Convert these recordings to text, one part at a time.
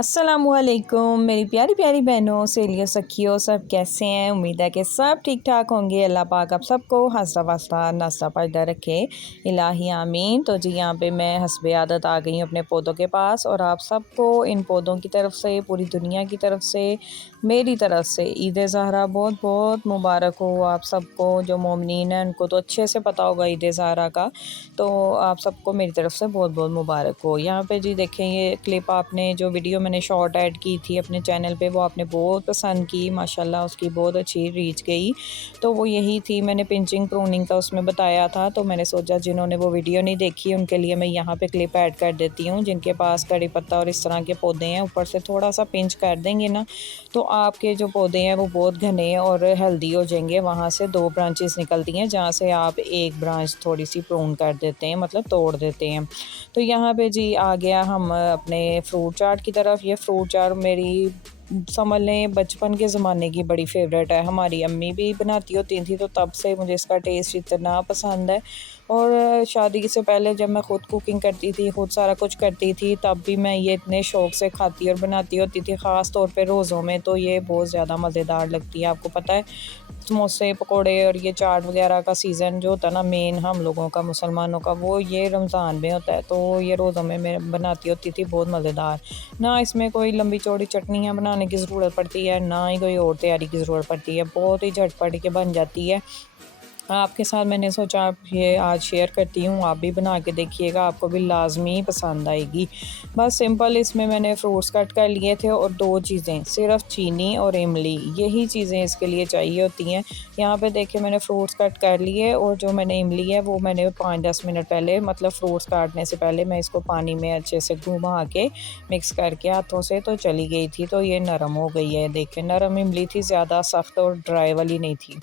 अस्सलामुअलैकुम मेरी प्यारी प्यारी बहनों सहेलियों सखियों सब कैसे हैं। उम्मीद है कि सब ठीक ठाक होंगे। अल्लाह पाक आप सबको हंसता वस्ता नाश्ता पायदा रखे, इलाही आमीन। तो जी यहाँ पे मैं हस्बे आदत आ गई हूँ अपने पौधों के पास, और आप सबको इन पौधों की तरफ से, पूरी दुनिया की तरफ से, मेरी तरफ से ईद ज़हरा बहुत बहुत मुबारक हो। आप सबको जो मोमिनीन हैं उनको तो अच्छे से पता होगा ईद ज़हरा का, तो आप सबको मेरी तरफ से बहुत बहुत मुबारक हो। यहाँ पे जी देखें, ये क्लिप आपने जो वीडियो मैंने शॉर्ट ऐड की थी अपने चैनल पे, वो आपने बहुत पसंद की, माशाल्लाह उसकी बहुत अच्छी रीच गई। तो वो यही थी, मैंने पिंचिंग प्रूनिंग का उसमें बताया था, तो मैंने सोचा जिन्होंने वो वीडियो नहीं देखी उनके लिए मैं यहाँ पे क्लिप ऐड कर देती हूँ। जिनके पास कड़ी पत्ता और इस तरह के पौधे हैं, ऊपर से थोड़ा सा पिंच कर देंगे ना, तो आपके जो पौधे हैं वो बहुत घने और हेल्दी हो जाएंगे। वहाँ से 2 ब्रांचेस निकलती हैं, जहाँ से आप एक ब्रांच थोड़ी सी प्रून कर देते हैं, मतलब तोड़ देते हैं। तो यहाँ पे जी आ गया हम अपने फ्रूट चाट की तरफ। ये फ्रूट चाट मेरी समझ लें बचपन के ज़माने की बड़ी फेवरेट है। हमारी अम्मी भी बनाती होती थी, तो तब से मुझे इसका टेस्ट इतना पसंद है। और शादी से पहले जब मैं ख़ुद कुकिंग करती थी, ख़ुद सारा कुछ करती थी, तब भी मैं ये इतने शौक़ से खाती और बनाती होती थी। ख़ास तौर पे रोज़ों में तो ये बहुत ज़्यादा मज़ेदार लगती है। आपको पता है, समोसे पकोड़े और ये चाट वगैरह का सीज़न जो होता है ना, मेन हम लोगों का, मुसलमानों का, वो ये रमज़ान में होता है। तो ये रोज़ों में मैं बनाती होती थी, बहुत मज़ेदार। ना इसमें कोई लंबी चौड़ी चटनियाँ बनाने की ज़रूरत पड़ती है, ना ही कोई और तैयारी की ज़रूरत पड़ती है, बहुत ही झटपट के बन जाती है। आपके साथ मैंने सोचा आप ये आज शेयर करती हूँ, आप भी बना के देखिएगा, आपको भी लाजमी पसंद आएगी। बस सिंपल इसमें मैंने फ्रूट्स कट कर लिए थे, और 2 चीज़ें, सिर्फ चीनी और इमली, यही चीज़ें इसके लिए चाहिए होती हैं। यहाँ पे देखिए मैंने फ्रूट्स कट कर लिए, और जो मैंने इमली है वो मैंने 5-10 मिनट पहले, मतलब फ्रूट्स काटने से पहले मैं इसको पानी में अच्छे से घुमा के मिक्स करके हाथों से तो चली गई थी, तो ये नरम हो गई है। देखिए नरम इमली थी, ज़्यादा सख्त और ड्राई वाली नहीं थी।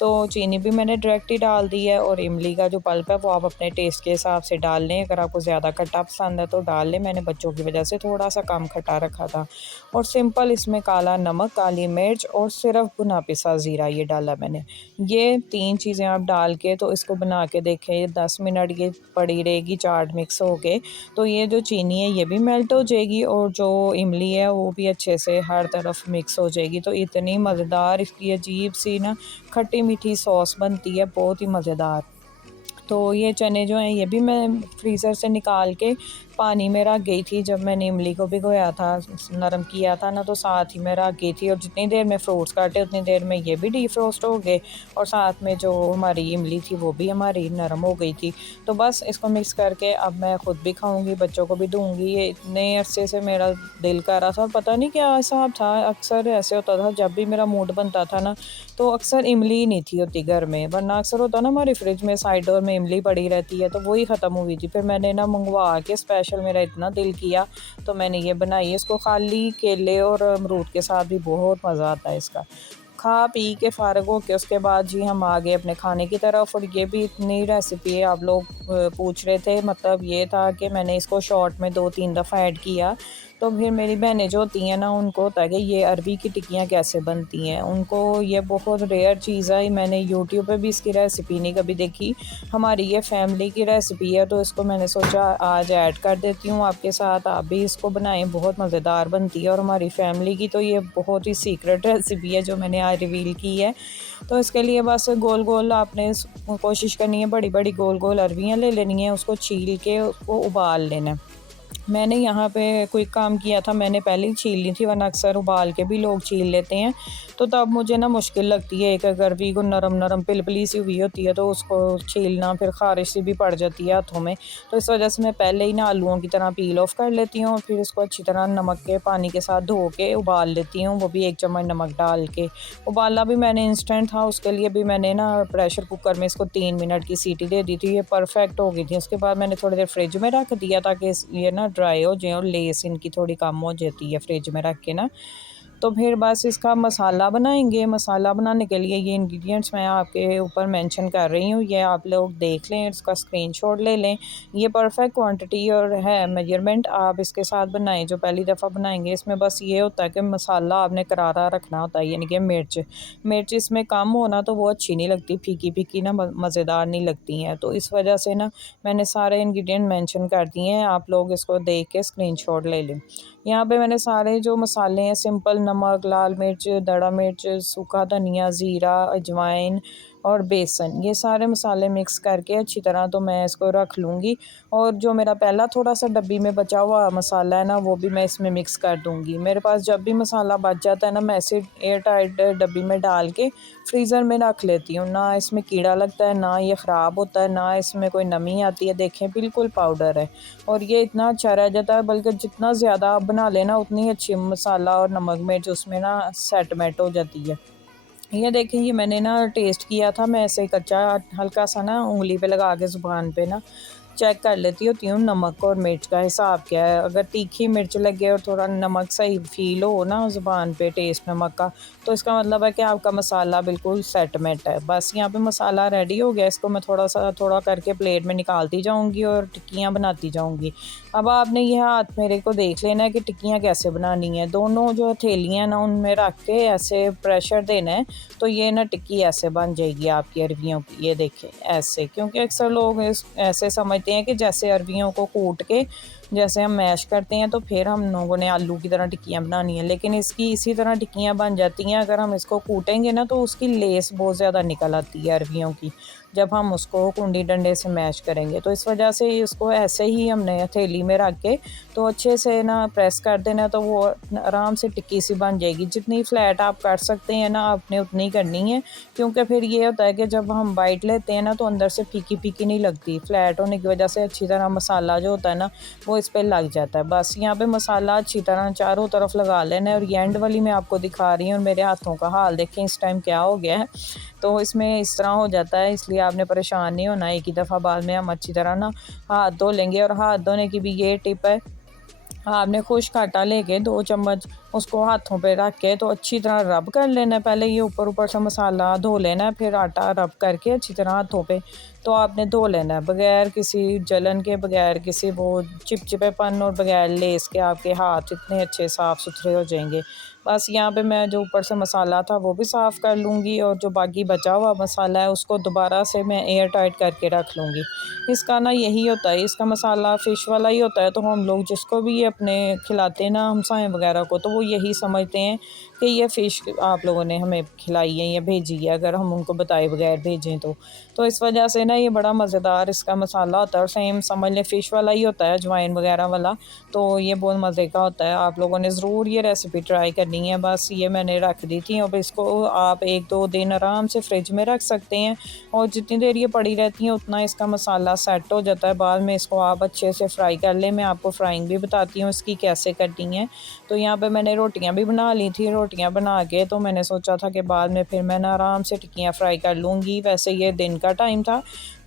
तो चीनी भी मैंने डायरेक्ट ही डाल दी है, और इमली का जो पल्प है वो आप अपने टेस्ट के हिसाब से डाल लें। अगर आपको ज़्यादा खट्टा पसंद है तो डाल लें, मैंने बच्चों की वजह से थोड़ा सा कम खट्टा रखा था। और सिंपल इसमें काला नमक, काली मिर्च और सिर्फ भुना पिसा ज़ीरा ये डाला मैंने। ये 3 चीज़ें आप डाल के तो इसको बना के देखें, ये 10 मिनट ये पड़ी रहेगी चाट मिक्स हो के, तो ये जो चीनी है ये भी मेल्ट हो जाएगी, और जो इमली है वो भी अच्छे से हर तरफ मिक्स हो जाएगी। तो इतनी मज़ेदार इसकी अजीब सी ना खट्टी मीठी सॉस बनती है, बहुत ही मज़ेदार। तो ये चने जो हैं ये भी मैं फ्रीज़र से निकाल के पानी में रख गई थी। जब मैंने इमली को भिगोया था, नरम किया था ना, तो साथ ही में रख गई थी, और जितनी देर में फ्रूट्स काटे उतनी देर में ये भी डीफ्रोस्ट हो गए, और साथ में जो हमारी इमली थी वो भी हमारी नरम हो गई थी। तो बस इसको मिक्स करके अब मैं ख़ुद भी खाऊंगी, बच्चों को भी दूंगी। ये इतने अरसे से मेरा दिल कर रहा था, पता नहीं क्या हिसाब था। अक्सर ऐसे होता था जब भी मेरा मूड बनता था ना, तो अक्सर इमली ही नहीं थी होती घर में, वरना अक्सर होता ना हमारी फ्रिज में साइड डोर में इमली पड़ी रहती है, तो वही ख़त्म हुई थी। फिर मैंने ना मंगवा के स्पेशल, मेरा इतना दिल किया तो मैंने ये बनाई। इसको खाली केले और अमरूद के साथ भी बहुत मज़ा आता है इसका। खा पी के फ़ारग हो के उसके बाद जी हम आ गए अपने खाने की तरफ। और ये भी इतनी रेसिपी है, आप लोग पूछ रहे थे, मतलब ये था कि मैंने इसको शॉर्ट में 2-3 दफ़ा ऐड किया। तो फिर मेरी बहनें जो होती हैं ना, उनको होता है कि ये अरबी की टिक्कियाँ कैसे बनती हैं, उनको ये बहुत रेयर चीज़ है। मैंने यूट्यूब पे भी इसकी रेसिपी नहीं कभी देखी, हमारी ये फैमिली की रेसिपी है, तो इसको मैंने सोचा आज ऐड कर देती हूँ आपके साथ, आप भी इसको बनाएं, बहुत मज़ेदार बनती है। और हमारी फैमिली की तो ये बहुत ही सीक्रेट रेसिपी है जो मैंने आज रिवील की है। तो इसके लिए बस गोल गोल आपने कोशिश करनी है, बड़ी बड़ी गोल गोल अरबियाँ ले लेनी है, उसको छील के उसको उबाल लेना है। मैंने यहाँ पे क्विक काम किया था, मैंने पहले ही छील ली थी, वरना अक्सर उबाल के भी लोग छील लेते हैं। तो तब मुझे ना मुश्किल लगती है, एक अरबी को नरम नरम पिलपिली सी हुई होती है, तो उसको छीलना फिर ख़ारिश सी भी पड़ जाती है हाथों में। तो इस वजह से मैं पहले ही ना आलूओं की तरह पील ऑफ कर लेती हूँ, और फिर इसको अच्छी तरह नमक के पानी के साथ धो के उबाल लेती हूँ, वो भी 1 चम्मच नमक डाल के। उबाला भी मैंने इंस्टेंट था, उसके लिए भी मैंने ना प्रेशर कुकर में इसको 3 मिनट की सीटी दे दी थी, ये परफेक्ट हो गई थी। उसके बाद मैंने थोड़ी देर फ्रिज में रख दिया ताकि ये ना ड्राई हो जाए, और लेस इनकी थोड़ी कम हो जाती है फ्रिज में रख के ना। तो फिर बस इसका मसाला बनाएंगे। मसाला बनाने के लिए ये इंग्रेडिएंट्स मैं आपके ऊपर मेंशन कर रही हूँ, ये आप लोग देख लें, इसका स्क्रीनशॉट ले लें। ये परफेक्ट क्वांटिटी और है मेजरमेंट, आप इसके साथ बनाएं जो पहली दफ़ा बनाएंगे। इसमें बस ये होता है कि मसाला आपने करारा रखना होता है, यानी कि मिर्च इसमें कम होना तो वो अच्छी नहीं लगती, फीकी फीकी ना मज़ेदार नहीं लगती हैं। तो इस वजह से ना मैंने सारे इंग्रेडिएंट मेंशन कर दिए हैं, आप लोग इसको देख के स्क्रीनशॉट ले लें। यहाँ पे मैंने सारे जो मसाले हैं, सिंपल नमक, लाल मिर्च, दड़ा मिर्च, सूखा धनिया, ज़ीरा, अजवाइन और बेसन, ये सारे मसाले मिक्स करके अच्छी तरह तो मैं इसको रख लूँगी। और जो मेरा पहला थोड़ा सा डब्बी में बचा हुआ मसाला है ना, वो भी मैं इसमें मिक्स कर दूँगी। मेरे पास जब भी मसाला बच जाता है ना, मैं इसे एयर टाइट डब्बी में डाल के फ्रीज़र में रख लेती हूँ। ना इसमें कीड़ा लगता है, ना ये ख़राब होता है, ना इसमें कोई नमी आती है। देखें बिल्कुल पाउडर है और ये इतना अच्छा रह जाता है, बल्कि जितना ज़्यादा आप बना लेना उतनी अच्छी मसाला और नमक मिर्च उसमें ना सेटमेंट हो जाती है। ये देखें, ये मैंने ना टेस्ट किया था, मैं ऐसे कच्चा हल्का सा ना उंगली पे लगा के ज़ुबान पे ना चेक कर लेती होती हूँ नमक और मिर्च का हिसाब क्या है। अगर तीखी मिर्च लगे और थोड़ा नमक सही फील हो ना ज़ुबान पे, टेस्ट नमक का, तो इसका मतलब है कि आपका मसाला बिल्कुल सेटमेंट है। बस यहाँ पे मसाला रेडी हो गया, इसको मैं थोड़ा करके प्लेट में निकालती जाऊँगी और टिक्कियाँ बनाती जाऊँगी। अब आपने यह हाथ मेरे को देख लेना है कि टिक्कियाँ कैसे बनानी है। दोनों जो हथेलियाँ ना उनमें रख के ऐसे प्रेशर देना है, तो ये ना टिक्की ऐसे बन जाएगी आपकी अरवियों की। ये देखें ऐसे, क्योंकि अक्सर लोग ऐसे समझते हैं कि जैसे अरवियों को कूट के जैसे हम मैश करते हैं तो फिर हम लोगों ने आलू की तरह टिक्कियाँ बनानी है, लेकिन इसकी इसी तरह टिक्कियाँ बन जाती हैं। अगर हम इसको कूटेंगे ना तो उसकी लेस बहुत ज़्यादा निकल आती है अरवियों की, जब हम उसको कुंडी डंडे से मैश करेंगे। तो इस वजह से इसको ऐसे ही हमने हथेली में रख के तो अच्छे से ना प्रेस कर देना, तो वो आराम से टिक्की सी बन जाएगी। जितनी फ्लैट आप कर सकते हैं ना आपने उतनी करनी है, क्योंकि फिर ये होता है कि जब हम बाइट लेते हैं ना तो अंदर से फीकी फीकी नहीं लगती। फ्लैट होने की वजह से अच्छी तरह मसाला जो होता है ना वो इस पर लग जाता है। बस यहाँ पे मसाला अच्छी तरह चारों तरफ लगा लेना है। और ये एंड वाली मैं आपको दिखा रही हूँ और मेरे हाथों का हाल देखें इस टाइम क्या हो गया है। तो इसमें इस तरह हो जाता है, इसलिए आपने परेशान नहीं होना। एक ही दफ़ा बाद में हम अच्छी तरह ना हाथ धो लेंगे। और हाथ धोने की भी ये टिप है, आपने खुश्क आटा लेके 2 चम्मच उसको हाथों पे रख के तो अच्छी तरह रब कर लेना है। पहले ये ऊपर से मसाला धो लेना है, फिर आटा रब करके अच्छी तरह हाथों पे तो आपने धो लेना है, बगैर किसी जलन के, बगैर किसी वो चिपचिपेपन और बगैर लेस के। आपके हाथ इतने अच्छे साफ़ सुथरे हो जाएंगे। बस यहाँ पे मैं जो ऊपर से मसाला था वो भी साफ़ कर लूँगी और जो बाकी बचा हुआ मसाला है उसको दोबारा से मैं एयर टाइट करके रख लूँगी। इसका ना यही होता है, इसका मसाला फ़िश वाला ही होता है। तो हम लोग जिसको भी ये अपने खिलाते हैं ना हमसाए वगैरह को, तो वो यही समझते हैं कि ये फ़िश आप लोगों ने हमें खिलाई है या भेजी है, अगर हम उनको बताए बगैर भेजें तो इस वजह से ना ये बड़ा मज़ेदार इसका मसाला होता है। और सेम समझ लें फ़िश वाला ही होता है, अजवाइन वगैरह वाला। तो ये बहुत मज़े का होता है, आप लोगों ने ज़रूर ये रेसिपी ट्राई करनी है। बस ये मैंने रख दी थी, अब इसको आप 1-2 दिन आराम से फ्रिज में रख सकते हैं और जितनी देर ये पड़ी रहती हैं उतना इसका मसाला सेट हो जाता है। बाद में इसको आप अच्छे से फ्राई कर लें। मैं आपको फ्राइंग भी बताती हूँ इसकी कैसे करनी है। तो यहाँ पे मैंने रोटियाँ भी बना ली थी, रोटियाँ बना के तो मैंने सोचा था कि बाद में फिर मैं ना आराम से टिक्कियाँ फ्राई कर लूँगी। वैसे ये दिन का टाइम था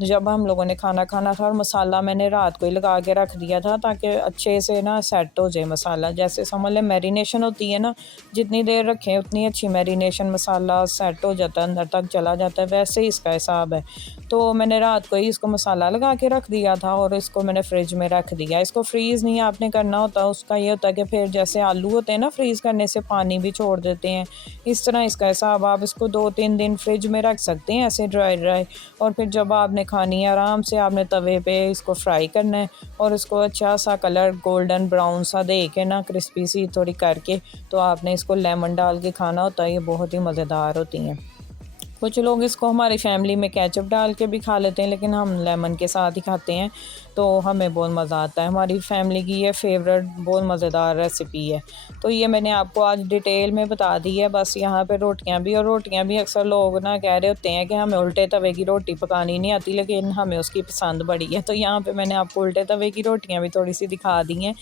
जब हम लोगों ने खाना खाना था, और मसाला मैंने रात को ही लगा के रख दिया था ताकि अच्छे से ना सेट हो जाए मसाला। जैसे समझ लें मैरिनेशन होती है ना, जितनी देर रखें उतनी अच्छी मैरिनेशन, मसाला सेट हो जाता है, अंदर तक चला जाता है, वैसे ही इसका हिसाब है। तो मैंने रात को ही इसको मसाला लगा के रख दिया था और इसको मैंने फ्रिज में रख दिया। इसको फ्रीज़ नहीं आपने करना होता, उसका ये होता है कि फिर जैसे आलू होते हैं ना फ्रीज़ करने से पानी भी छोड़ देते हैं, इस तरह इसका हिसाब। आप इसको 2-3 दिन फ्रिज में रख सकते हैं ऐसे ड्राई। और फिर जब आपने खानी है आराम से आपने तवे पे इसको फ्राई करना है और इसको अच्छा सा कलर गोल्डन ब्राउन सा दे के ना क्रिस्पी सी थोड़ी करके तो आपने इसको लेमन डाल के खाना होता है। ये बहुत ही मज़ेदार होती हैं। कुछ लोग इसको हमारी फैमिली में केचप डाल के भी खा लेते हैं, लेकिन हम लेमन के साथ ही खाते हैं तो हमें बहुत मज़ा आता है। हमारी फैमिली की ये फेवरेट बहुत मज़ेदार रेसिपी है। तो ये मैंने आपको आज डिटेल में बता दी है। बस यहाँ पे रोटियाँ भी अक्सर लोग ना कह रहे होते हैं कि हमें उल्टे तवे की रोटी पकानी नहीं आती, लेकिन हमें उसकी पसंद बड़ी है। तो यहाँ पर मैंने आपको उल्टे तवे की रोटियाँ भी थोड़ी सी दिखा दी हैं।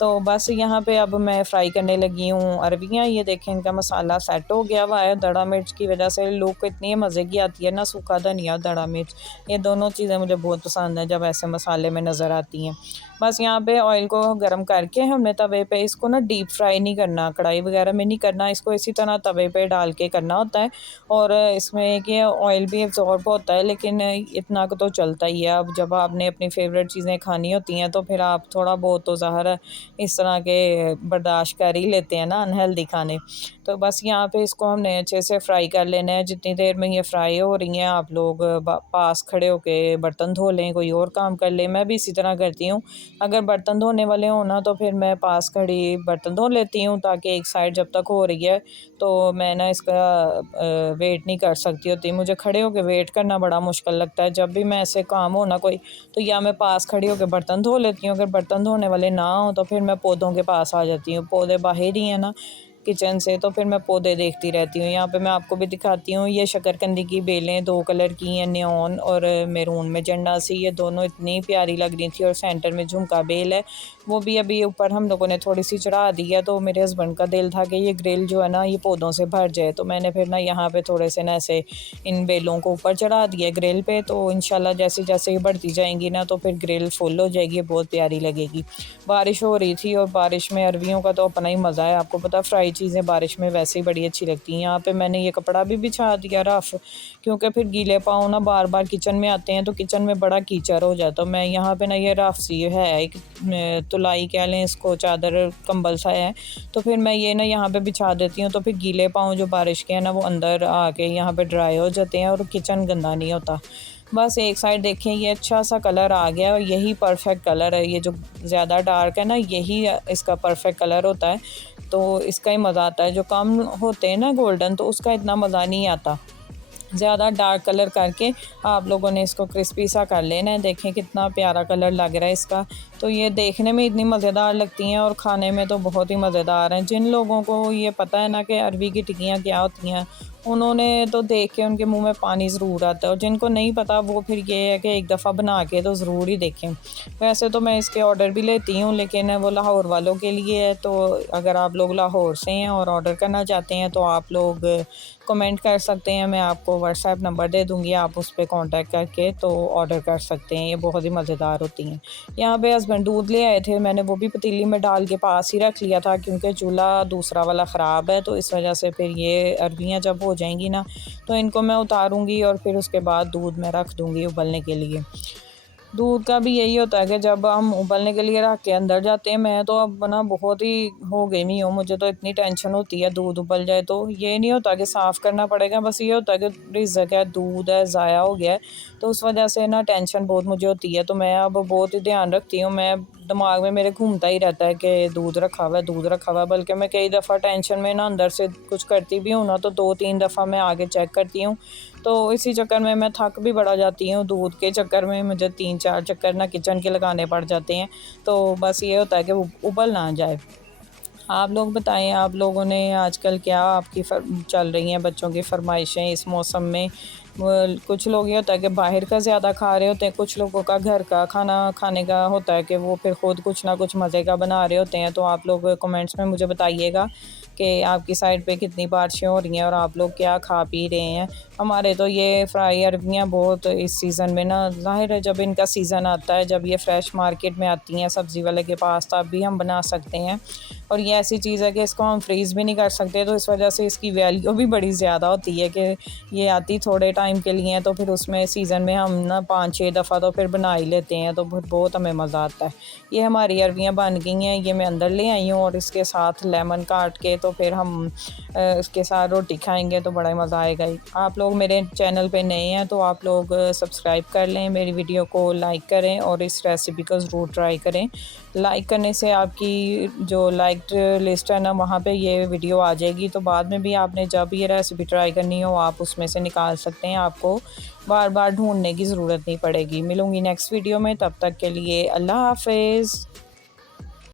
तो बस यहाँ पे अब मैं फ्राई करने लगी हूँ अरवियाँ। ये देखें इनका मसाला सेट हो गया हुआ है। दड़ा मिर्च की वजह से लुक इतनी मज़े की आती है ना, सूखा धनिया और दड़ा मिर्च, ये दोनों चीज़ें मुझे बहुत पसंद हैं जब ऐसे मसाले में नज़र आती हैं। बस यहाँ पे ऑयल को गर्म करके हमने तवे पे इसको ना डीप फ्राई नहीं करना, कढ़ाई वगैरह में नहीं करना, इसको इसी तरह तवे पे डाल के करना होता है। और इसमें कि ऑयल भी एब्जॉर्ब होता है, लेकिन इतना तो चलता ही है। अब जब आपने अपनी फेवरेट चीज़ें खानी होती हैं तो फिर आप थोड़ा बहुत तो ज़ाहिर है इस तरह के बर्दाश्त कर ही लेते हैं ना अनहेल्दी खाने। तो बस यहाँ पे इसको हमने अच्छे से फ्राई कर लेना है। जितनी देर में ये फ्राई हो रही हैं आप लोग पास खड़े होके बर्तन धो लें, कोई और काम कर लें। मैं भी इसी तरह करती हूँ। अगर बर्तन धोने वाले हों ना तो फिर मैं पास खड़ी बर्तन धो लेती हूँ, ताकि एक साइड जब तक हो रही है तो मैं ना इसका वेट नहीं कर सकती होती। मुझे खड़े होकर वेट करना बड़ा मुश्किल लगता है। जब भी मैं ऐसे काम हो ना कोई, तो या मैं पास खड़ी होकर बर्तन धो लेती हूँ, अगर बर्तन धोने वाले ना हो तो फिर मैं पौधों के पास आ जाती हूँ। पौधे बाहर ही हैं ना किचन से, तो फिर मैं पौधे देखती रहती हूँ। यहाँ पे मैं आपको भी दिखाती हूँ, ये शकरकंदी की बेलें 2 कलर की हैं, नियॉन और मैरून मैजेंटा सी। ये दोनों इतनी प्यारी लग रही थी। और सेंटर में झुमका बेल है, वो भी अभी ऊपर हम लोगों ने थोड़ी सी चढ़ा दी है। तो मेरे हस्बैंड का दिल था कि ये ग्रिल जो है ना ये पौधों से भर जाए, तो मैंने फिर ना यहाँ पे थोड़े से ना ऐसे इन बेलों को ऊपर चढ़ा दिया ग्रिल पे। तो इंशाल्लाह जैसे जैसे ये बढ़ती जाएंगी ना तो फिर ग्रिल फुल हो जाएगी, बहुत प्यारी लगेगी। बारिश हो रही थी और बारिश में अरवियों का तो अपना ही मज़ा है। आपको पता फ्राई चीज़ें बारिश में वैसे ही बड़ी अच्छी लगती हैं। यहाँ पे मैंने ये कपड़ा भी बिछा दिया रफ़, क्योंकि फिर गीले पाँव ना बार बार किचन में आते हैं तो किचन में बड़ा कीचड़ हो जाता है। मैं यहाँ पे ना ये रफ़ सी है एक तुलाई कह लें इसको, चादर कंबल सा है, तो फिर मैं ये ना यहाँ पे बिछा देती हूँ। तो फिर गीले पाँव जो बारिश के हैं ना वो अंदर आके यहाँ पे ड्राई हो जाते हैं और किचन गंदा नहीं होता। बस एक साइड देखें ये अच्छा सा कलर आ गया और यही परफेक्ट कलर है। ये जो ज़्यादा डार्क है ना यही इसका परफेक्ट कलर होता है, तो इसका ही मज़ा आता है। जो कम होते हैं ना गोल्डन, तो उसका इतना मज़ा नहीं आता। ज़्यादा डार्क कलर करके आप लोगों ने इसको क्रिस्पी सा कर लेना है। देखें कितना प्यारा कलर लग रहा है इसका। तो ये देखने में इतनी मज़ेदार लगती हैं और खाने में तो बहुत ही मज़ेदार हैं। जिन लोगों को ये पता है ना कि अरबी की टिक्कियाँ क्या होती हैं, उन्होंने तो देख के उनके मुंह में पानी ज़रूर आता है। और जिनको नहीं पता वो फिर ये है कि एक दफ़ा बना के तो ज़रूर ही देखें। वैसे तो मैं इसके ऑर्डर भी लेती हूँ, लेकिन वो लाहौर वालों के लिए है। तो अगर आप लोग लाहौर से हैं और ऑर्डर करना चाहते हैं तो आप लोग कमेंट कर सकते हैं। मैं आपको व्हाट्सएप नंबर दे दूँगी, आप उस पर कॉन्टैक्ट करके तो ऑर्डर कर सकते हैं। ये बहुत ही मज़ेदार होती हैं। यहाँ पे हस्बैंड दूध ले आए थे, मैंने वो भी पतीली में डाल के पास ही रख लिया था, क्योंकि चूल्हा दूसरा वाला ख़राब है। तो इस वजह से फिर ये अरबियाँ जब हो जाएंगी ना तो इनको मैं उतारूँगी और फिर उसके बाद दूध में रख दूँगी उबलने के लिए। दूध का भी यही होता है कि जब हम उबलने के लिए रख के अंदर जाते हैं, मैं तो अब ना बहुत ही हो गई नहीं हूँ, मुझे तो इतनी टेंशन होती है दूध उबल जाए तो। ये नहीं होता कि साफ़ करना पड़ेगा, बस ये होता है कि रिज़्क है, दूध है, ज़ाया हो गया है, तो उस वजह से ना टेंशन बहुत मुझे होती है। तो मैं अब बहुत ही ध्यान रखती हूँ। मैं दिमाग में मेरे घूमता ही रहता है कि दूध रखा हुआ है, दूध रखा हुआ है। बल्कि मैं कई दफ़ा टेंशन में ना अंदर से कुछ करती भी हूँ ना तो 2-3 दफ़ा मैं आगे चेक करती हूँ। तो इसी चक्कर में मैं थक भी बड़ा जाती हूँ। दूध के चक्कर में मुझे 3-4 चक्कर ना किचन के लगाने पड़ जाते हैं। तो बस ये होता है कि वो उबल ना जाए। आप लोग बताएं, आप लोगों ने आजकल क्या आपकी चल रही हैं बच्चों की फरमाइशें इस मौसम में। कुछ लोग ये होता है कि बाहर का ज़्यादा खा रहे होते हैं, कुछ लोगों का घर का खाना खाने का होता है कि वो फिर ख़ुद कुछ ना कुछ मज़े का बना रहे होते हैं। तो आप लोग कमेंट्स में मुझे बताइएगा कि आपकी साइड पे कितनी बारिशें हो रही हैं और आप लोग क्या खा पी रहे हैं। हमारे तो ये फ्राई अरबियाँ बहुत इस सीज़न में ना, ज़ाहिर है जब इनका सीज़न आता है, जब ये फ़्रेश मार्केट में आती हैं सब्ज़ी वाले के पास, तब भी हम बना सकते हैं। और ये ऐसी चीज़ है कि इसको हम फ्रीज़ भी नहीं कर सकते, तो इस वजह से इसकी वैल्यू भी बड़ी ज़्यादा होती है कि ये आती थोड़े टाइम के लिए हैं, तो फिर उसमें सीज़न में हम ना 5-6 दफ़ा तो फिर बना ही लेते हैं, तो फिर बहुत हमें मज़ा आता है। ये हमारी अरबियाँ बन गई हैं, ये मैं अंदर ले आई हूँ और इसके साथ लेमन काट के तो फिर हम इसके साथ रोटी खाएंगे तो बड़ा ही मज़ा आएगा ही। आप लोग मेरे चैनल पे नए हैं तो आप लोग सब्सक्राइब कर लें, मेरी वीडियो को लाइक करें और इस रेसिपी को ज़रूर ट्राई करें। लाइक करने से आपकी जो लाइक्ड लिस्ट है ना वहाँ पे ये वीडियो आ जाएगी, तो बाद में भी आपने जब ये रेसिपी ट्राई करनी हो आप उसमें से निकाल सकते हैं। आपको बार बार ढूंढने की ज़रूरत नहीं पड़ेगी। मिलूँगी नेक्स्ट वीडियो में, तब तक के लिए अल्लाह हाफ़िज़।